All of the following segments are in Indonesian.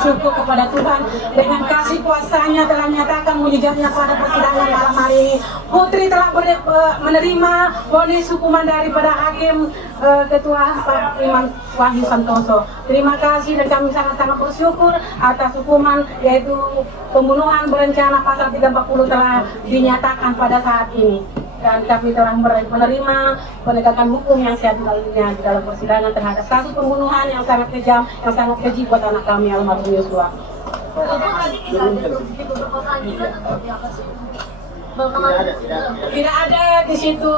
bersyukur kepada Tuhan dengan kasih kuasanya telah menyatakan mujizatnya pada persidangan malam hari ini. Putri telah menerima vonis hukuman daripada hakim Ketua Pak Iman Wahyu Santoso. Terima kasih dan kami sangat-sangat bersyukur atas hukuman yaitu pembunuhan berencana pasal 340 telah dinyatakan pada saat ini. Dan kami telah menerima penegakan hukum yang seadil-adilnya di dalam persidangan terhadap kasus pembunuhan yang sangat kejam, yang sangat keji buat anak kami almarhum Yosua. Tidak ada di situ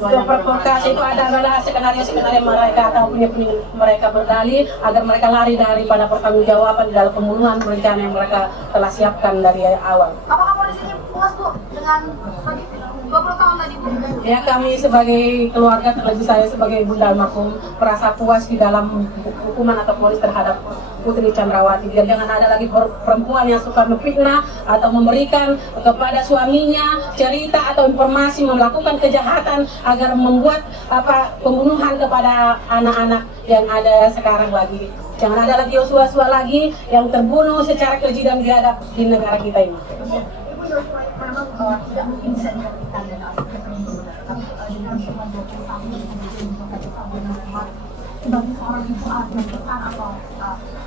provokasi, itu adalah skenario mereka atau punya mereka berdalih agar mereka lari daripada pertanggungjawaban di dalam pembunuhan berencana yang mereka telah siapkan dari awal. Apakah polisinya puas Bu dengan 20 tahun tadi Bu? Ya, kami sebagai keluarga, terlebih saya sebagai bunda almarhum merasa puas di dalam hukuman atau vonis terhadap Putri Chandrawati. Biar jangan ada lagi perempuan yang suka memfitnah atau memberikan kepada suaminya cerita atau informasi melakukan kejahatan agar membuat pembunuhan kepada anak-anak yang ada sekarang lagi. Jangan ada lagi Yosua lagi yang terbunuh secara keji dan biadab di negara kita ini. Ibu Yosua memang tidak mungkin bisa digantikan dengan aspek perlindungan, tapi dengan hukuman 20 tahun kemudian satu tahun memang sebagai seorang ibu ada pesan atau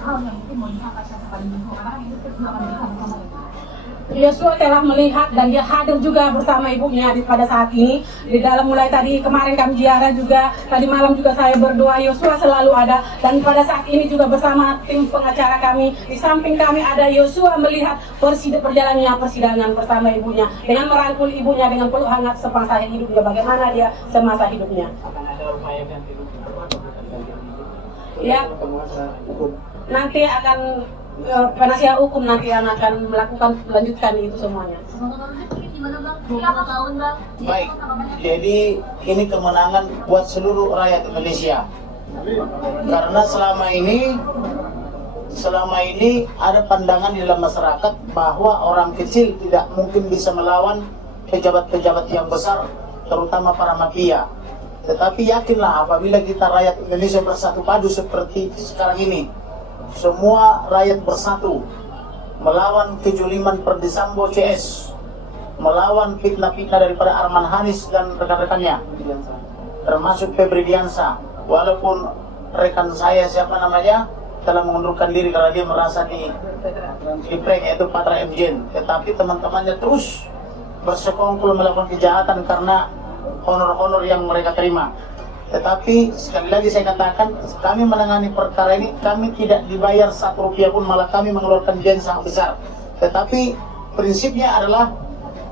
hal yang mungkin mau disampaikan kepada ibu karena itu perjuangan bersama ibu. Yosua telah melihat dan dia hadir juga bersama ibunya pada saat ini. Di dalam mulai tadi kemarin kami ziarah juga, tadi malam juga saya berdoa, Yosua selalu ada. Dan pada saat ini juga bersama tim pengacara kami, di samping kami ada Yosua melihat perjalanannya persidangan bersama ibunya. Dengan merangkul ibunya dengan peluk hangat semasa hidupnya, bagaimana dia semasa hidupnya. Akan ada upaya ganti rugi ya, nanti akan penasihat hukum nanti yang akan melanjutkan itu semuanya. Baik, jadi ini kemenangan buat seluruh rakyat Indonesia. Karena selama ini ada pandangan di dalam masyarakat bahwa orang kecil tidak mungkin bisa melawan pejabat-pejabat yang besar, terutama para mafia. Tetapi yakinlah apabila kita rakyat Indonesia bersatu padu seperti sekarang ini, semua rakyat bersatu melawan kejuliman Perdi Sambo CS, melawan fitnah-fitnah daripada Arman Hanis dan rekan-rekannya, termasuk Febri Diansa. Walaupun rekan saya siapa namanya telah mengundurkan diri karena dia merasa di prank, yaitu Patra Mjen, tetapi teman-temannya terus bersekongkol melakukan kejahatan karena honor-honor yang mereka terima. Tetapi sekali lagi saya katakan, kami menangani perkara ini, kami tidak dibayar 1 rupiah pun, malah kami mengeluarkan biaya sangat besar. Tetapi prinsipnya adalah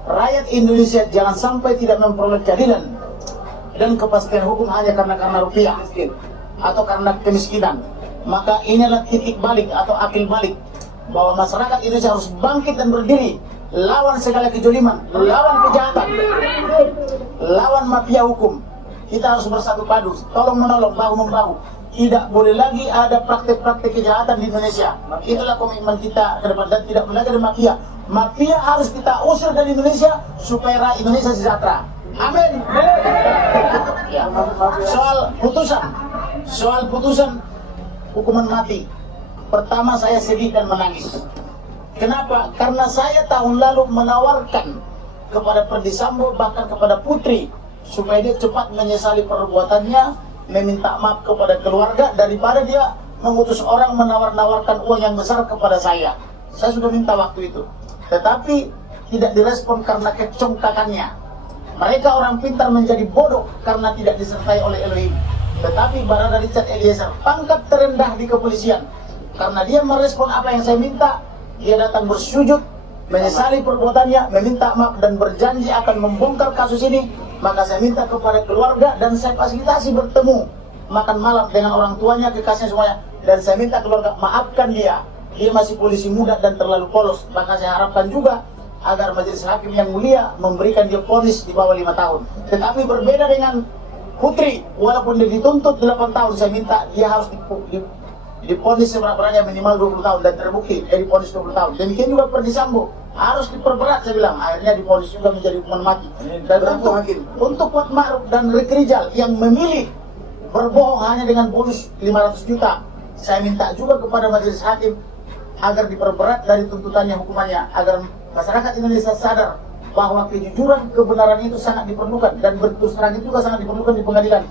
rakyat Indonesia jangan sampai tidak memperoleh keadilan dan kepastian hukum hanya karena rupiah atau karena kemiskinan. Maka inilah titik balik atau akil balik bahwa masyarakat Indonesia harus bangkit dan berdiri lawan segala kejoliman, lawan kejahatan, lawan mafia hukum. Kita harus bersatu padu, tolong menolong, bahu membahu. Tidak boleh lagi ada praktek-praktek kejahatan di Indonesia. Itulah komitmen kita ke depan, dan tidak boleh lagi ada mafia. Mafia harus kita usir dari Indonesia supaya rakyat Indonesia sejahtera. Amin. Ya. Soal putusan hukuman mati. Pertama saya sedih dan menangis. Kenapa? Karena saya tahun lalu menawarkan kepada Perdi Sambo, bahkan kepada Putri, supaya dia cepat menyesali perbuatannya, meminta maaf kepada keluarga, daripada dia mengutus orang menawar-nawarkan uang yang besar kepada saya. Saya sudah minta waktu itu, tetapi tidak direspon karena kecongkakannya. Mereka orang pintar menjadi bodoh karena tidak disertai oleh Elohim. Tetapi Barada Richard Eliezer, pangkat terendah di kepolisian, karena dia merespon apa yang saya minta, dia datang bersujud, menyesali perbuatannya, meminta maaf dan berjanji akan membongkar kasus ini. Maka saya minta kepada keluarga dan saya fasilitasi bertemu makan malam dengan orang tuanya, kekasihnya semuanya, dan saya minta keluarga maafkan dia. Dia masih polisi muda dan terlalu polos. Maka saya harapkan juga agar majelis hakim yang mulia memberikan dia vonis di bawah 5 tahun. Tetapi berbeda dengan Putri, walaupun dia dituntut 8 tahun, saya minta dia harus diponis seberat-beratnya minimal 20 tahun dan terbukti dia diponis 20 tahun. Demikian juga Perdi Sambo harus diperberat, saya bilang. Akhirnya diponis juga menjadi hukuman mati. Dan untuk Kuat Ma'ruf dan Ricky Rijal yang memilih berbohong hanya dengan bonus 500 juta, saya minta juga kepada majelis hakim agar diperberat dari tuntutannya hukumannya, agar masyarakat Indonesia sadar bahwa kejujuran, kebenaran itu sangat diperlukan dan berterus terang itu juga sangat diperlukan di pengadilan.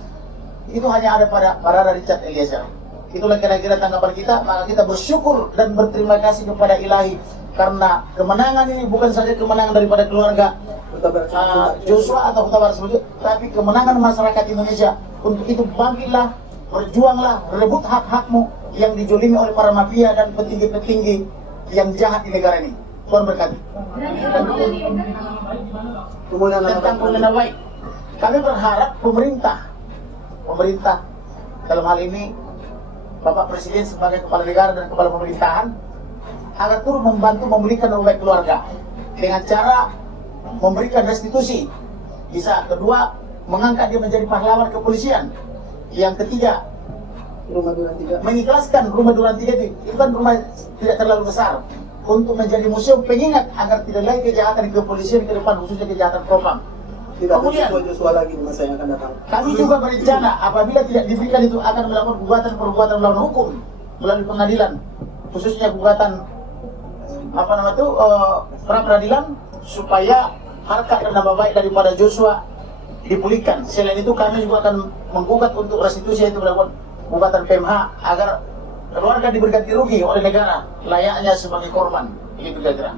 Itu hanya ada pada Barada Richard Eliezer. Itulah kira-kira tanggapan kita. Maka kita bersyukur dan berterima kasih kepada Ilahi karena kemenangan ini bukan saja kemenangan daripada keluarga Joshua atau Huta Barat Semaju, tapi kemenangan masyarakat Indonesia. Untuk itu bangkitlah, berjuanglah, rebut hak-hakmu yang dijolimi oleh para mafia dan petinggi-petinggi yang jahat di negara ini. Tuhan berkati. Tentang pengguna baik, kami berharap pemerintah dalam hal ini Bapak Presiden sebagai kepala negara dan kepala pemerintahan agar turut membantu memberikan nama baik keluarga dengan cara memberikan restitusi. Bisa kedua, mengangkat dia menjadi pahlawan kepolisian. Yang ketiga, mengikhlaskan rumah Duren 3 itu kan rumah tidak terlalu besar, untuk menjadi museum pengingat agar tidak lagi kejahatan kepolisian ke depan, khususnya kejahatan propam. Kemudian Joshua lagi di masa yang akan datang. Kami juga berencana apabila tidak diberikan itu akan melakukan gugatan perbuatan melawan hukum melalui pengadilan, khususnya gugatan pra peradilan supaya harkat dan nama baik daripada Joshua dipulihkan. Selain itu kami juga akan menggugat untuk restitusi, itu melakukan gugatan PMH agar keluarga diberi ganti rugi oleh negara layaknya sebagai korban. Itu kira-kira.